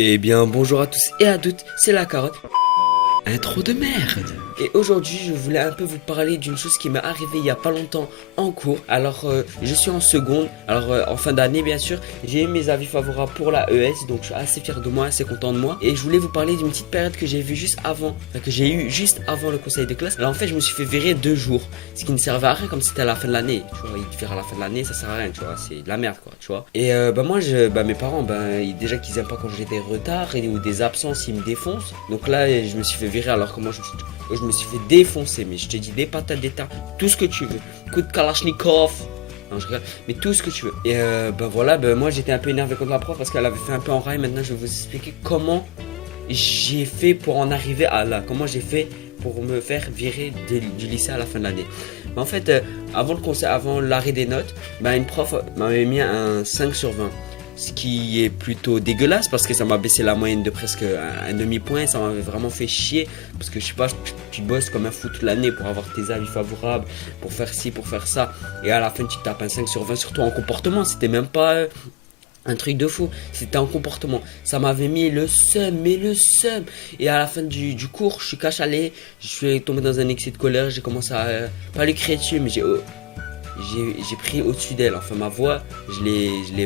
Eh bien bonjour à tous et à toutes, c'est la carotte. Intro de merde. Et aujourd'hui je voulais un peu vous parler d'une chose qui m'est arrivée il y a pas longtemps en cours. Alors je suis en seconde, alors en fin d'année bien sûr. J'ai eu mes avis favorables pour la ES, donc je suis assez fier de moi, assez content de moi. Et je voulais vous parler d'une petite période que j'ai vue juste avant, enfin, que j'ai eu juste avant le conseil de classe. Alors en fait je me suis fait virer 2 jours, ce qui ne servait à rien comme c'était à la fin de l'année. Tu vois, il te vire à la fin de l'année, ça sert à rien, tu vois, c'est de la merde quoi, tu vois. Et moi mes parents, déjà qu'ils aiment pas quand j'ai des retards ou des absences, ils me défoncent. Donc là je me suis fait virer alors que moi je me suis fait défoncer, mais je te dis des patates d'état, tout ce que tu veux, coup de Kalachnikov, non je rigole, mais tout ce que tu veux. Et moi j'étais un peu énervé contre la prof parce qu'elle avait fait un peu en rail. Maintenant je vais vous expliquer comment j'ai fait pour en arriver à là, comment j'ai fait pour me faire virer du lycée à la fin de l'année. Mais en fait, avant le conseil, avant l'arrêt des notes, une prof m'avait mis un 5 sur 20. Ce qui est plutôt dégueulasse parce que ça m'a baissé la moyenne de presque un demi-point. Ça m'avait vraiment fait chier parce que je sais pas, tu bosses comme un fou toute l'année pour avoir tes avis favorables, pour faire ci, pour faire ça. Et à la fin, tu tapes un 5 sur 20, surtout en comportement. C'était même pas un truc de fou, c'était en comportement. Ça m'avait mis le seum, mais le seum. Et à la fin du cours, je suis cachalé, je suis tombé dans un excès de colère. J'ai commencé à, pas lui crier dessus, mais j'ai pris au-dessus d'elle. Enfin, ma voix,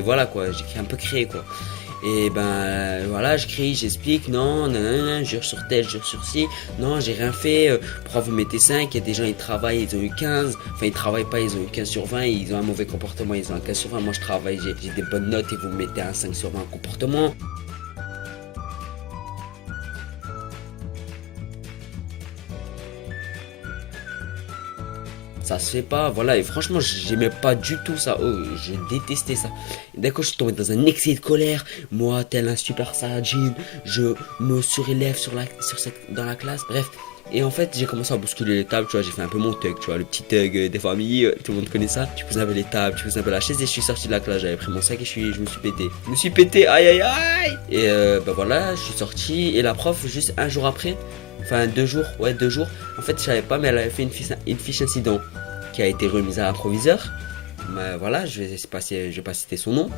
voilà quoi, j'ai un peu crié quoi. Et voilà, je crie, j'explique, non, non, non, non, jure sur tel, jure sur ci, non, j'ai rien fait, pourquoi vous mettez 5, il y a des gens, ils travaillent, ils ont eu 15, enfin, ils travaillent pas, ils ont eu 15 sur 20, ils ont un mauvais comportement, ils ont un 15 sur 20, moi je travaille, j'ai des bonnes notes et vous mettez un 5 sur 20 en comportement. Ça se fait pas, voilà, et franchement j'aimais pas du tout ça, j'ai détesté ça. Dès que je suis tombé dans un excès de colère, moi tel un super saiyajin, je me surélève dans la classe, bref. Et en fait j'ai commencé à bousculer les tables, tu vois, j'ai fait un peu mon thug, tu vois, le petit thug des familles, tout le monde connaît ça. Tu pousses un peu les tables, tu pousses un peu la chaise et je suis sorti de la classe, j'avais pris mon sac et je me suis pété. Je me suis pété, aïe aïe aïe. Et voilà, je suis sorti et la prof juste un jour après, enfin 2 jours, ouais 2 jours, en fait je savais pas mais elle avait fait une fiche incident qui a été remise à l'approviseur. Voilà, je vais pas citer son nom.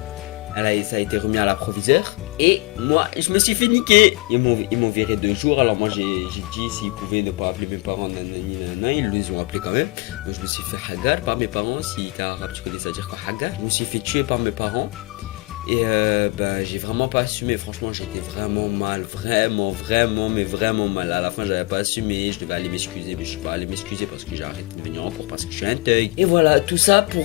Ça a été remis à l'approviseur. Et moi, je me suis fait niquer. Ils m'ont viré 2 jours. Alors moi, j'ai dit s'ils pouvaient ne pas appeler mes parents, nanani, nanana, ils les ont appelés quand même. Donc je me suis fait hagar par mes parents. Si t'es arabe, tu connais ça dire quoi, hagar. Je me suis fait tuer par mes parents. Et j'ai vraiment pas assumé. Franchement, j'étais vraiment mal, vraiment, vraiment, mais vraiment mal. À la fin, j'avais pas assumé. Je devais aller m'excuser, mais je suis pas allé m'excuser parce que j'ai arrêté de venir en cours parce que je suis un thug. Et voilà, tout ça pour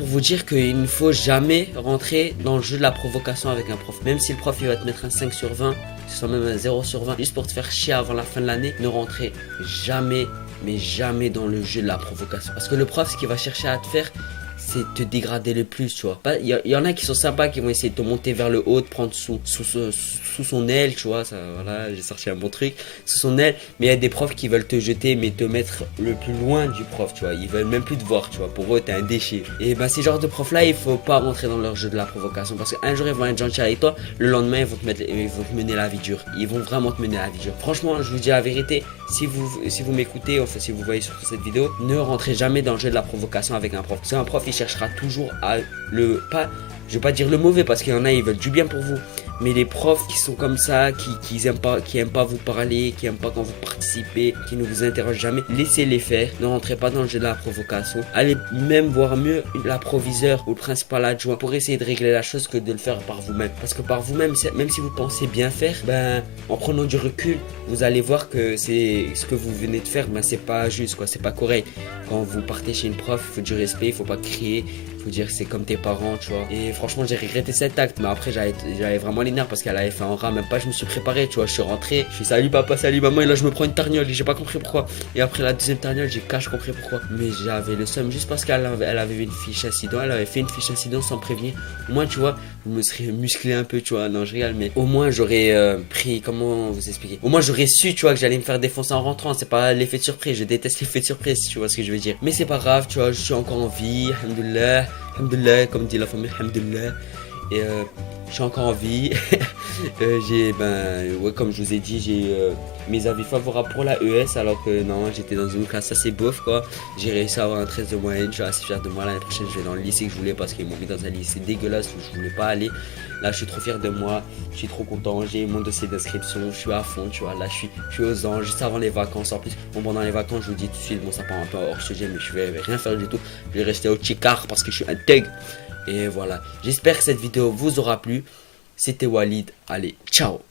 vous dire qu'il ne faut jamais rentrer dans le jeu de la provocation avec un prof. Même si le prof il va te mettre un 5 sur 20, que ce soit même un 0 sur 20, juste pour te faire chier avant la fin de l'année, ne rentrez jamais, mais jamais dans le jeu de la provocation. Parce que le prof, ce qu'il va chercher à te faire, c'est te dégrader le plus, tu vois. Il y en a qui sont sympas, qui vont essayer de te monter vers le haut, de prendre sous son aile, tu vois. Ça, voilà, j'ai sorti un bon truc, sous son aile. Mais il y a des profs qui veulent te jeter, mais te mettre le plus loin du prof, tu vois. Ils veulent même plus te voir, tu vois. Pour eux, t'es un déchet. Et ces genres de profs-là, il faut pas rentrer dans leur jeu de la provocation. Parce qu'un jour, ils vont être gentils avec toi, le lendemain, ils vont te mener la vie dure. Ils vont vraiment te mener la vie dure. Franchement, je vous dis la vérité, si vous m'écoutez, enfin, si vous voyez surtout cette vidéo, ne rentrez jamais dans le jeu de la provocation avec un prof. Parce qu'un prof, il cherchera toujours à je vais pas dire le mauvais parce qu'il y en a ils veulent du bien pour vous, mais les profs qui sont comme ça, qui aiment pas vous parler, qui aiment pas quand vous participez, qui ne vous interrogent jamais, laissez-les faire. Ne rentrez pas dans le jeu de la provocation. Allez même voir mieux l'approviseur ou le principal adjoint pour essayer de régler la chose que de le faire par vous-même. Parce que par vous-même, même si vous pensez bien faire, en prenant du recul, vous allez voir que c'est ce que vous venez de faire, c'est pas juste quoi, c'est pas correct. Quand vous partez chez une prof, il faut du respect, il faut pas crier, faut dire c'est comme tes parents, tu vois. Et franchement, j'ai regretté cet acte, mais après j'avais vraiment les nerfs parce qu'elle avait fait un rat, même pas je me suis préparé, tu vois. Je suis rentré, je suis salut papa, salut maman, et là je me prends une tarniole et j'ai pas compris pourquoi. Et après la deuxième tarniole, j'ai compris pourquoi. Mais j'avais le seum juste parce qu'elle avait une fiche incident, elle avait fait une fiche incident sans prévenir. Au moins, tu vois, je me serais musclé un peu, tu vois. Non, je rigole, mais au moins j'aurais pris, comment vous expliquer, au moins j'aurais su, tu vois, que j'allais me faire défoncer en rentrant. C'est pas l'effet de surprise, je déteste l'effet de surprise, tu vois ce que je veux dire. Mais c'est pas grave, tu vois, je suis encore en vie, alhamdoulilah. Alhamdoulilah, comme dit la famille, alhamdoulilah. Et je suis encore en vie. Comme je vous ai dit, j'ai mes avis favorables pour la ES, alors que non, j'étais dans une classe assez beauf quoi. J'ai réussi à avoir un 13 de moyenne, je suis assez fier de moi. L'année prochaine, je vais dans le lycée que je voulais parce qu'ils m'ont mis dans un lycée dégueulasse où je voulais pas aller. Là, je suis trop fier de moi. Je suis trop content. J'ai mon dossier d'inscription. Je suis à fond, tu vois. Là, je suis aux anges, juste avant les vacances. En plus, bon, pendant les vacances, je vous dis tout de suite, bon, ça part un peu hors sujet, mais je vais rien faire du tout. Je vais rester au Chicard parce que je suis un thug. Et voilà. J'espère que cette vidéo vous aura plu. C'était Walid. Allez, ciao.